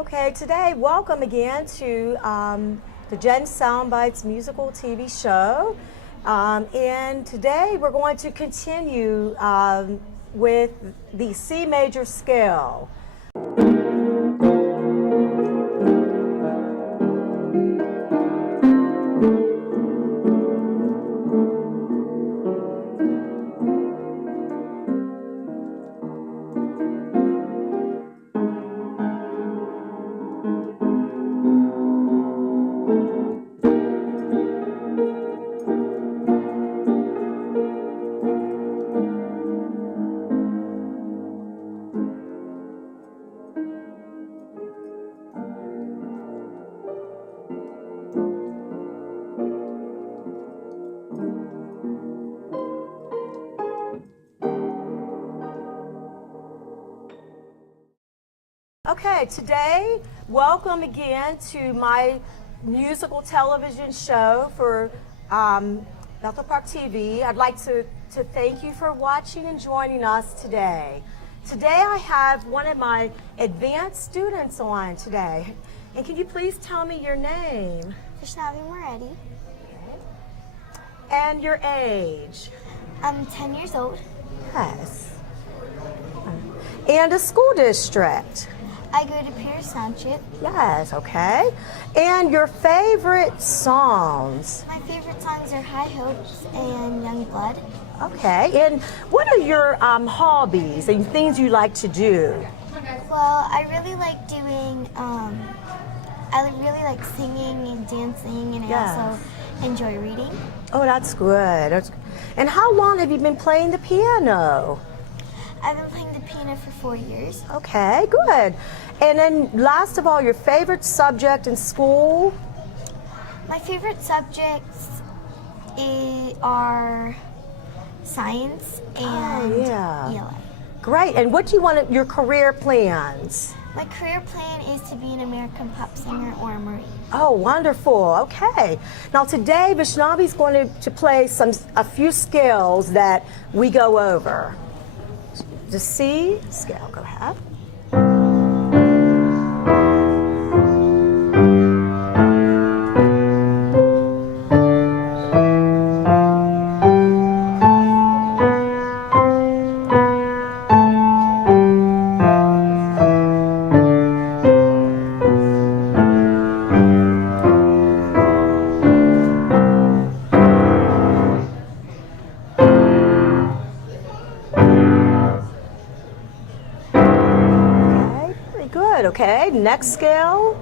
Okay, today, welcome again to the Jen Soundbites musical TV show. And today we're going to continue with the C major scale. Okay, today, welcome again to my musical television show for Bethel Park TV. I'd like to thank you for watching and joining us today. Today I have one of my advanced students on today. And can you please tell me your name? Vaishnavi Moretti. And your age? I'm 10 years old. Yes. And a school district? I go to Pierce Township. Yes, okay. And your favorite songs? My favorite songs are High Hopes and Young Blood. Okay, and what are your hobbies and things you like to do? Well, I really like doing, I really like singing and dancing, and Yes. I also enjoy reading. Oh, that's good. And how long have you been playing the piano? I've been playing the piano for 4 years. Okay, good. And then last of all, your favorite subject in school? My favorite subjects are science and yeah. ELA. Great, and what do you want your career plans? My career plan is to be an American pop singer or a Marine. Oh, wonderful. Okay. Now today, Vaishnavi's going to play a few scales that we go over. The C scale, go ahead. Okay, next scale.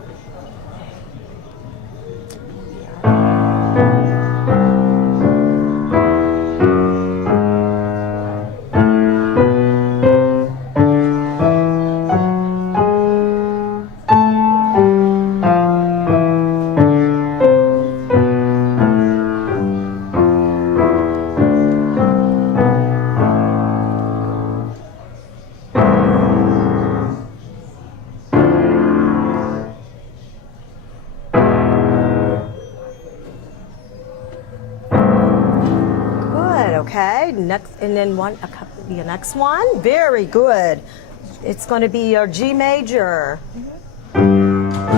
Okay, next, and then the next one. Very good. It's going to be your G major. Good.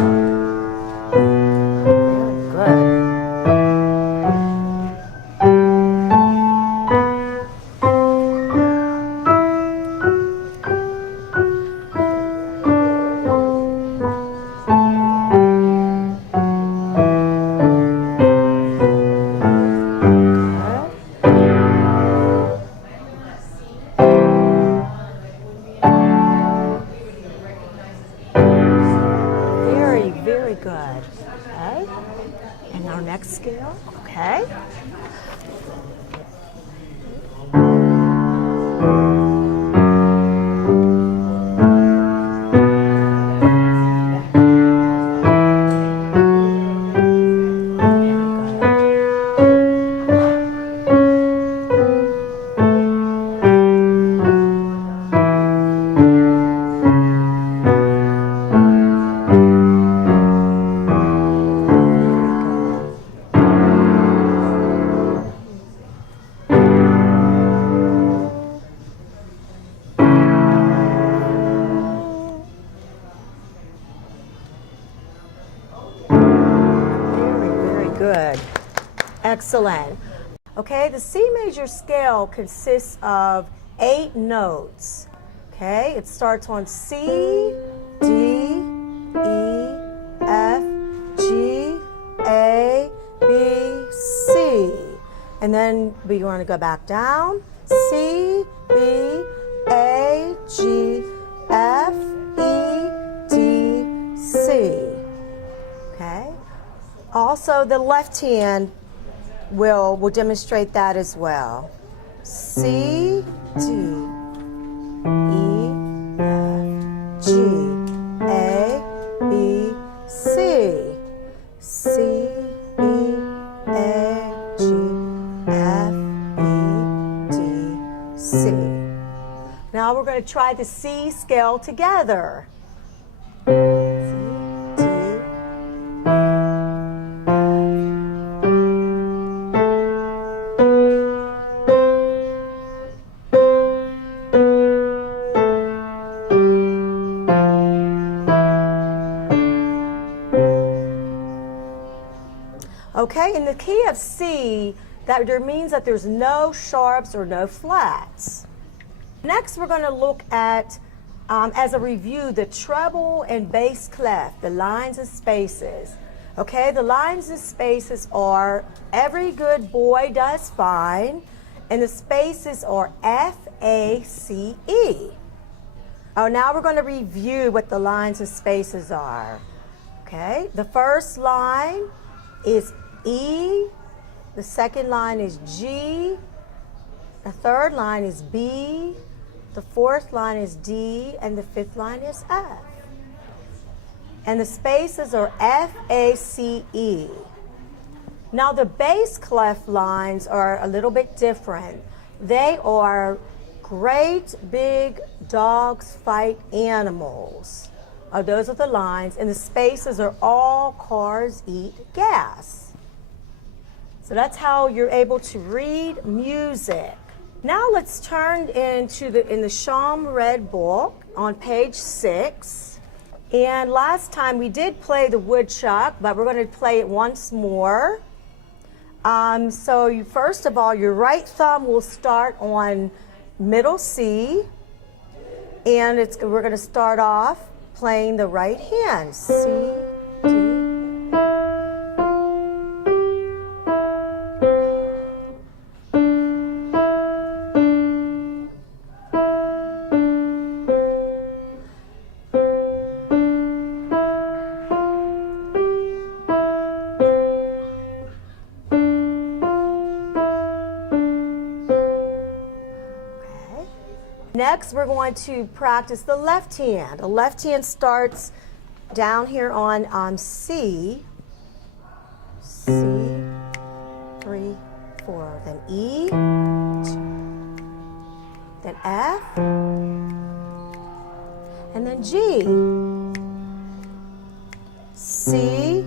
Very good. Okay. And our next scale. Okay. good. Excellent. Okay, the C major scale consists of 8 notes. Okay, it starts on C, D, E, F, G, A, B, C. And then we want to go back down. C, B, A, G, F, E, D, C. Okay. Also, the left hand will demonstrate that as well. C, D, E, F, G, A, B, C. C, B, A, G, F, E, D, C. Now we're going to try the C scale together. C, D, okay, in the key of C, that means that there's no sharps or no flats. Next, we're going to look at, as a review, the treble and bass clef, the lines and spaces. Okay, the lines and spaces are every good boy does fine, and the spaces are F, A, C, E. Oh, now we're going to review what the lines and spaces are. Okay, the first line is E, the second line is G, the third line is B, the fourth line is D, and the fifth line is F. And the spaces are F, A, C, E. Now the bass clef lines are a little bit different. They are great big dogs fight animals. Those are the lines, and the spaces are all cars eat gas. So that's how you're able to read music. Now let's turn into in the Sham Red book on page 6. And last time we did play the woodchuck, but we're going to play it once more. So first of all, your right thumb will start on middle C, and we're going to start off playing the right hand. C, D. Next, we're going to practice the left hand. The left hand starts down here on C, C, 3, 4, then E, 2, then F, and then G, C,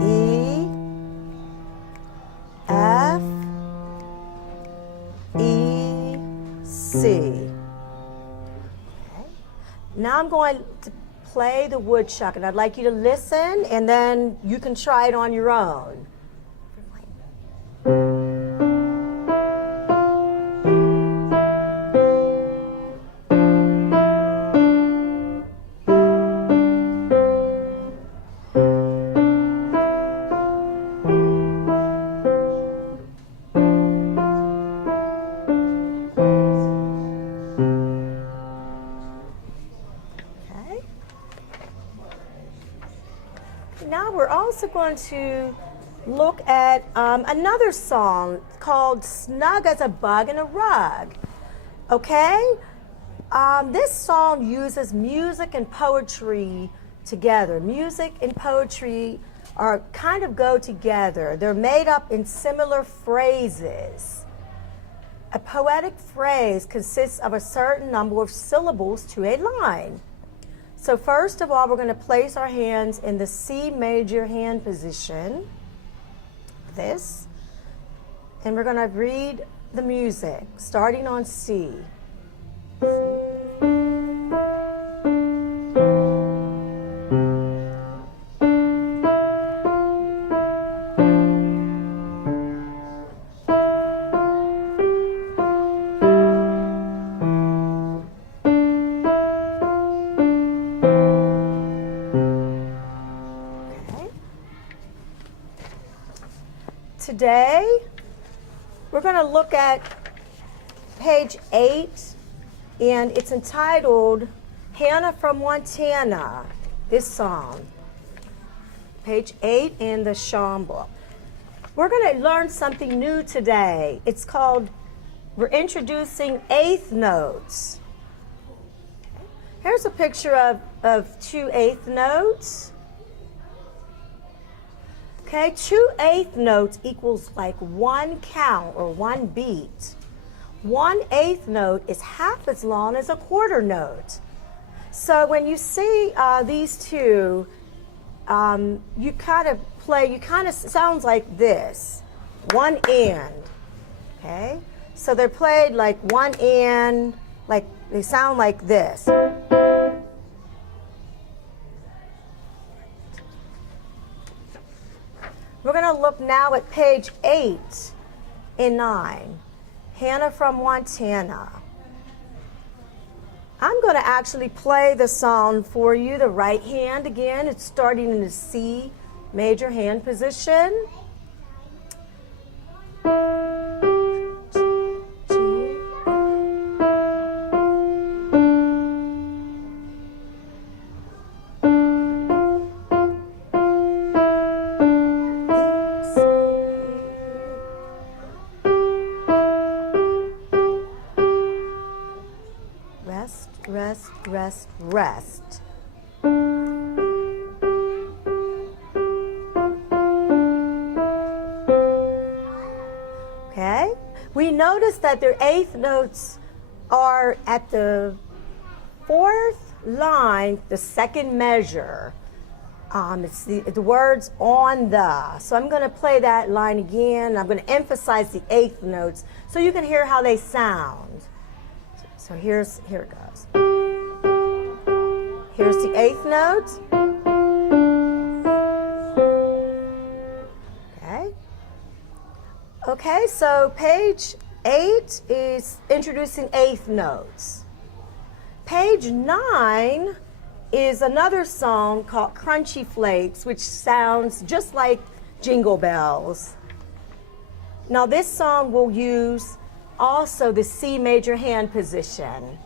E, F, E, C. Okay. Now I'm going to play the woodchuck, and I'd like you to listen, and then you can try it on your own. Now we're also going to look at another song called Snug as a Bug in a Rug. Okay? This song uses music and poetry together. Music and poetry are kind of go together. They're made up in similar phrases. A poetic phrase consists of a certain number of syllables to a line. So first of all, we're going to place our hands in the C major hand position, this, and we're going to read the music, starting on C. today. We're going to look at page 8, and it's entitled Hannah from Montana, this song. Page 8 in the Shawn book. We're going to learn something new today. It's called, we're introducing eighth notes. Here's a picture of 2 eighth notes. Okay, 2 eighth notes equals like 1 count or 1 beat. 1 eighth note is half as long as a quarter note. So when you see these two, you kind of sounds like this, one and, okay? So they're played like one and, like they sound like this. We're going to look now at page 8 and 9, Hannah from Montana. I'm going to actually play the song for you, the right hand again. It's starting in the C major hand position. Rest, rest, rest. Okay? We notice that their eighth notes are at the 4th line, the second measure. It's the words on the. So I'm going to play that line again. I'm going to emphasize the eighth notes so you can hear how they sound. So here it goes. Here's the eighth note. Okay. Okay, so page 8 is introducing eighth notes. Page 9 is another song called Crunchy Flakes, which sounds just like Jingle Bells. Now this song will use also the C major hand position.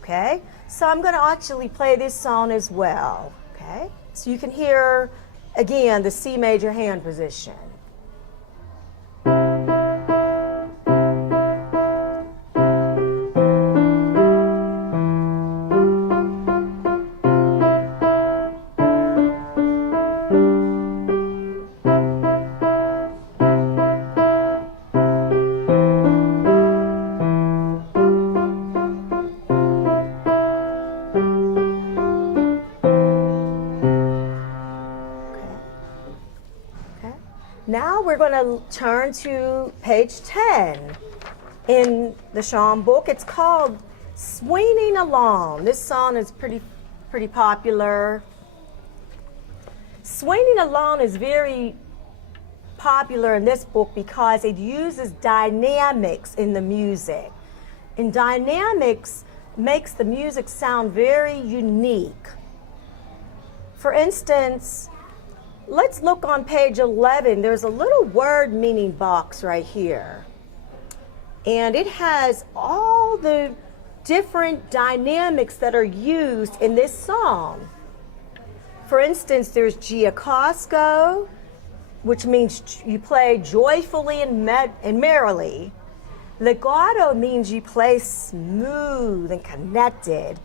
Okay, so I'm going to actually play this song as well. Okay, so you can hear again the C major hand position. Now we're going to turn to page 10 in the Shawn book. It's called Swinging Along. This song is pretty popular. Swinging Along is very popular in this book because it uses dynamics in the music. And dynamics makes the music sound very unique. For instance, let's look on page 11. There's a little word meaning box right here. And it has all the different dynamics that are used in this song. For instance, there's giocosco, which means you play joyfully and merrily. Legato means you play smooth and connected.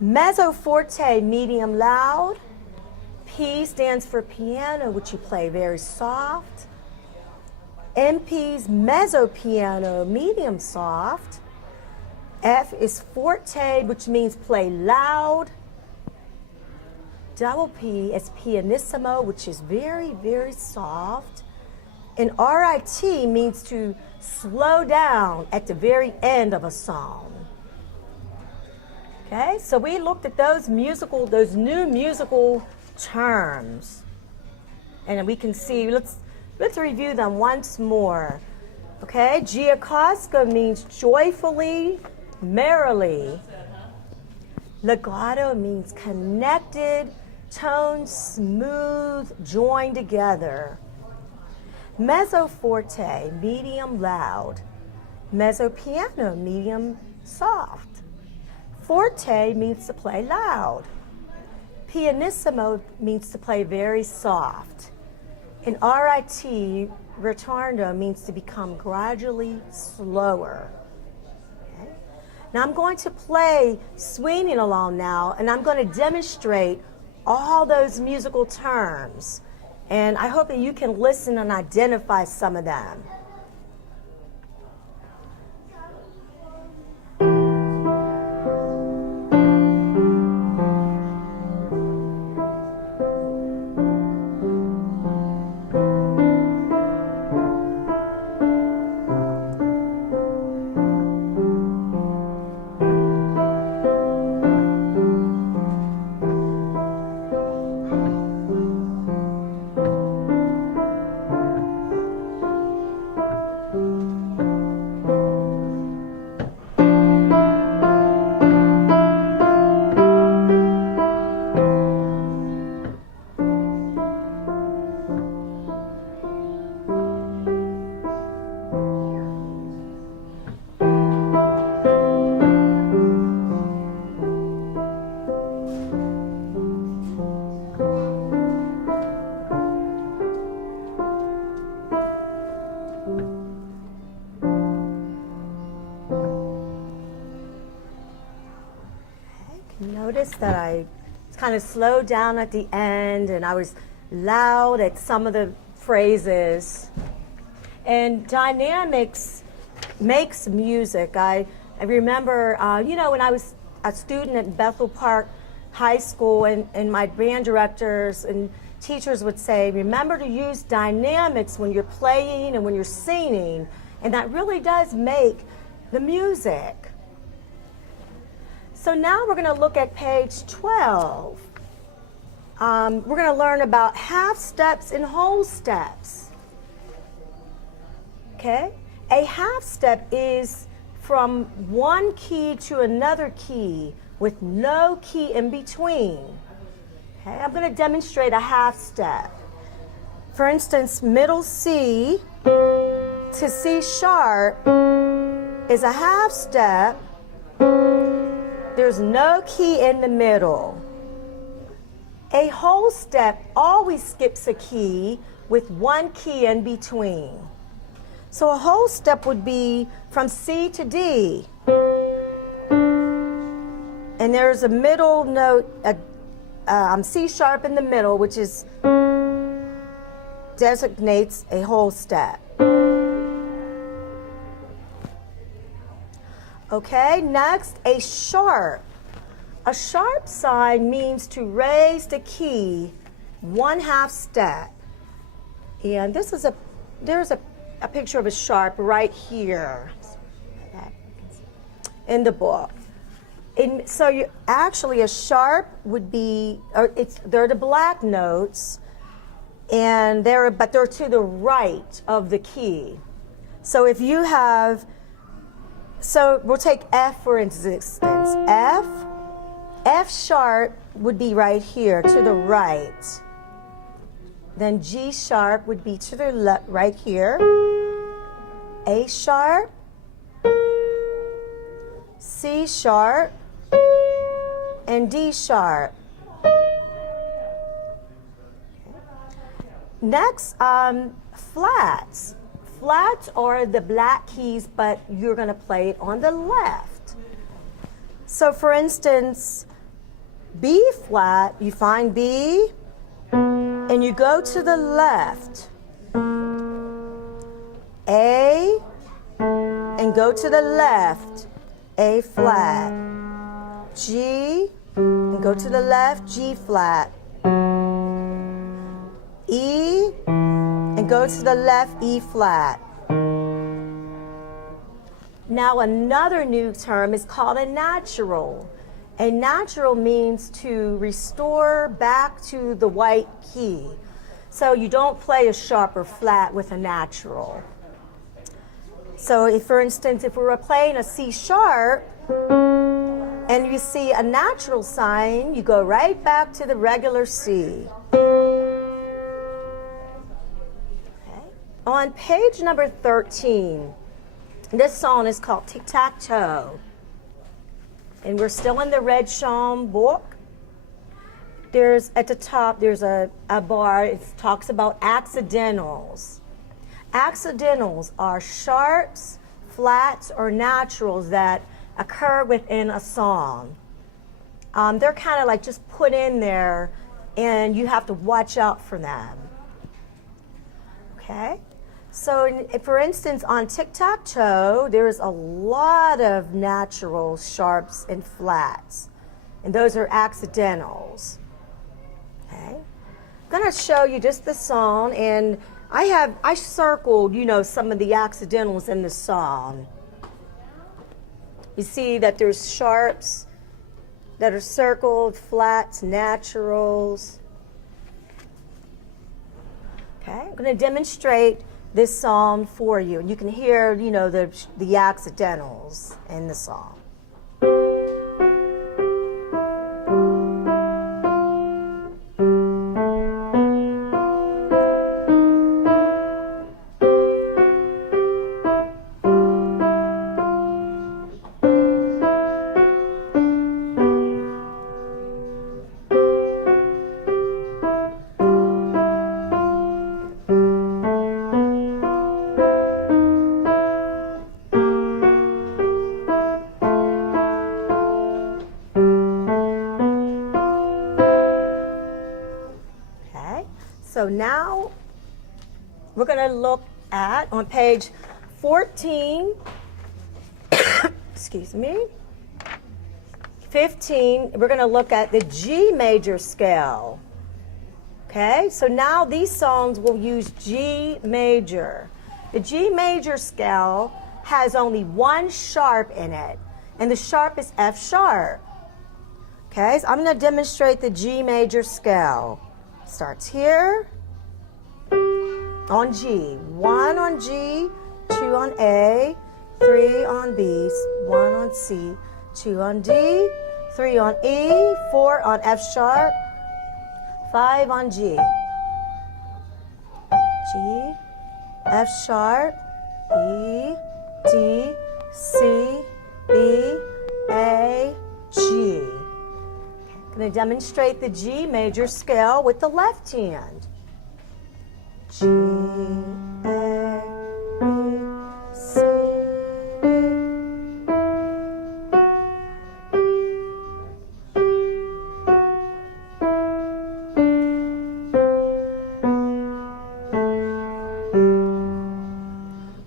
Mezzo forte, medium loud. P stands for piano, which you play very soft. MP's mezzo piano, medium soft. F is forte, which means play loud. Double P is pianissimo, which is very, very soft. And RIT means to slow down at the very end of a song. Okay, so we looked at those new musical terms. And we can see, let's review them once more. Okay, giocosco means joyfully, merrily. Legato means connected, tones smooth, joined together. Mezzo forte, medium loud. Mezzo piano, medium soft. Forte means to play loud. Pianissimo means to play very soft. And RIT, ritardo, means to become gradually slower. Okay? Now I'm going to play swinging along now, and I'm going to demonstrate all those musical terms. And I hope that you can listen and identify some of them. Notice that I kind of slowed down at the end and I was loud at some of the phrases. And dynamics makes music. I remember, when I was a student at Bethel Park High School, and my band directors and teachers would say, remember to use dynamics when you're playing and when you're singing, and that really does make the music. So now we're going to look at page 12. We're going to learn about half steps and whole steps. Okay? A half step is from one key to another key with no key in between. Okay? I'm going to demonstrate a half step. For instance, middle C to C sharp is a half step. There's no key in the middle. A whole step always skips a key with one key in between. So a whole step would be from C to D. And there's a middle note, C sharp in the middle, which designates a whole step. Okay, next, a sharp. A sharp sign means to raise the key one half step. And there's a picture of a sharp right here in the book. So actually a sharp would be, they're the black notes, and but they're to the right of the key. So if you have, so we'll take F for instance. F sharp would be right here to the right. Then G sharp would be to the left, right here. A sharp, C sharp, and D sharp. Next, flats. Flats are the black keys, but you're going to play it on the left. So for instance, B flat, you find B, and you go to the left. A, and go to the left, A flat. G, and go to the left, G flat. E, and go to the left, E flat. Now another new term is called a natural. A natural means to restore back to the white key. So you don't play a sharp or flat with a natural. So if, for instance, if we were playing a C sharp, and When you see a natural sign, you go right back to the regular C. On page number 13, this song is called Tic-Tac-Toe. And we're still in the Redshawn book. There's, at the top, there's a bar. It talks about accidentals. Accidentals are sharps, flats, or naturals that occur within a song. They're kind of like just put in there, and you have to watch out for them. Okay? So, for instance, on Tic-Tac-Toe, there's a lot of natural sharps and flats, and those are accidentals. Okay? I'm going to show you just the song, and I circled, some of the accidentals in the song. You see that there's sharps that are circled, flats, naturals. Okay? I'm going to demonstrate this song for you, and you can hear, the accidentals in the song. So now we're going to look at, on page 14, excuse me, 15, we're going to look at the G major scale. Okay, so now these songs will use G major. The G major scale has only one sharp in it, and the sharp is F sharp. Okay, so I'm going to demonstrate the G major scale. Starts here on G. 1 on G, 2 on A, 3 on B, 1 on C, 2 on D, 3 on E, 4 on F sharp, 5 on G. G, F sharp, E, D, C, B, A, G. I'm going to demonstrate the G major scale with the left hand. G, A, B, C,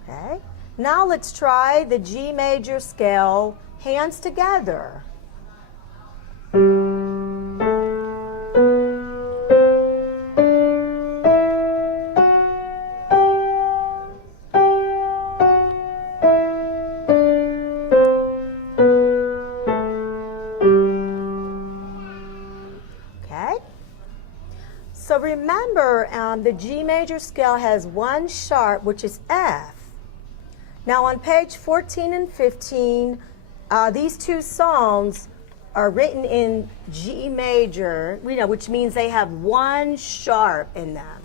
Okay. Now let's try the G major scale, hands together. So remember, the G major scale has one sharp, which is F. Now on page 14 and 15, these two songs are written in G major, which means they have one sharp in them.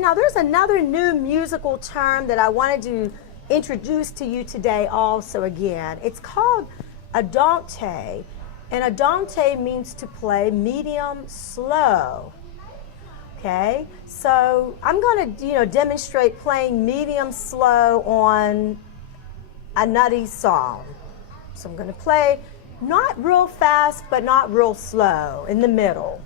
Now there's another new musical term that I wanted to introduce to you today also again. It's called andante. And andante means to play medium slow. Okay? So I'm going to, demonstrate playing medium slow on a nutty song. So I'm going to play not real fast, but not real slow, in the middle.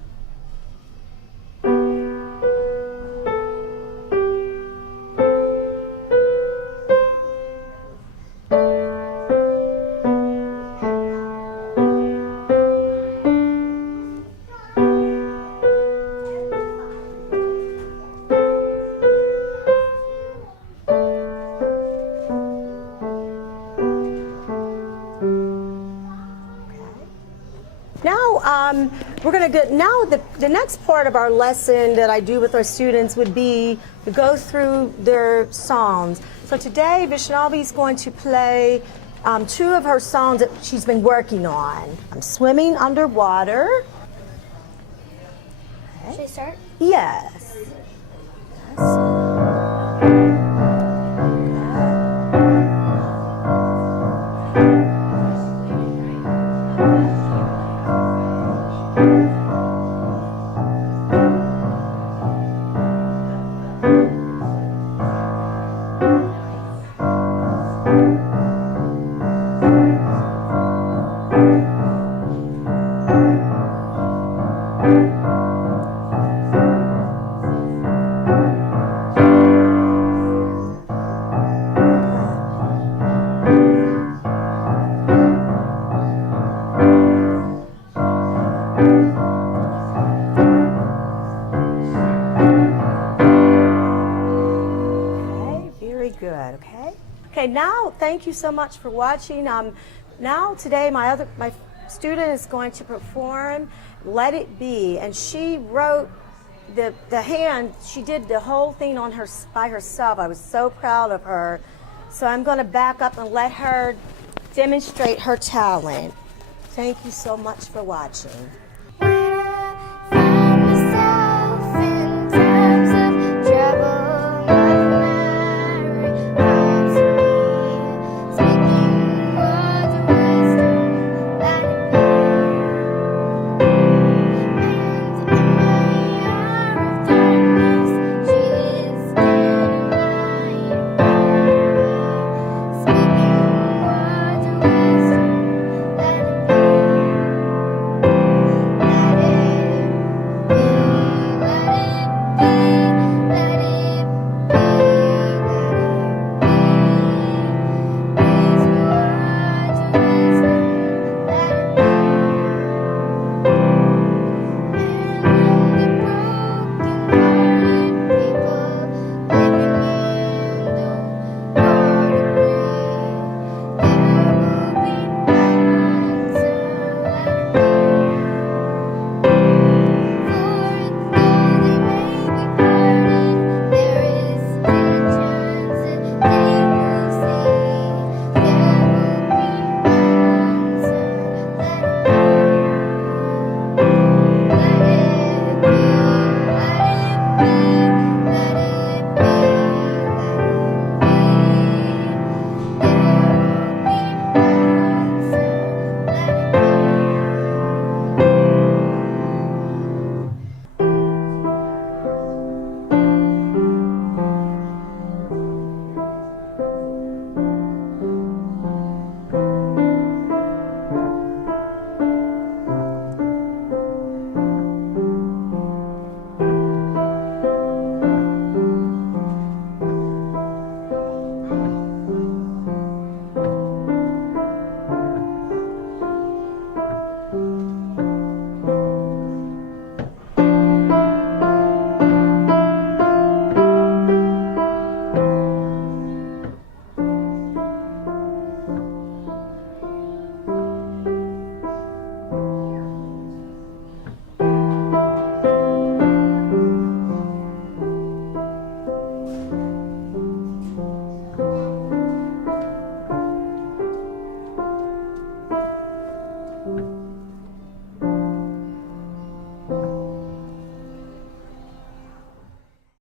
we're going to get now. The next part of our lesson that I do with our students would be to go through their songs. So today, Vaishnavi is going to play 2 of her songs that she's been working on. I'm swimming underwater. Should I start? Yes. Good. Okay. Now, thank you so much for watching. Now today, my student is going to perform "Let It Be," and she wrote the hand. She did the whole thing on her by herself. I was so proud of her. So I'm going to back up and let her demonstrate her talent. Thank you so much for watching.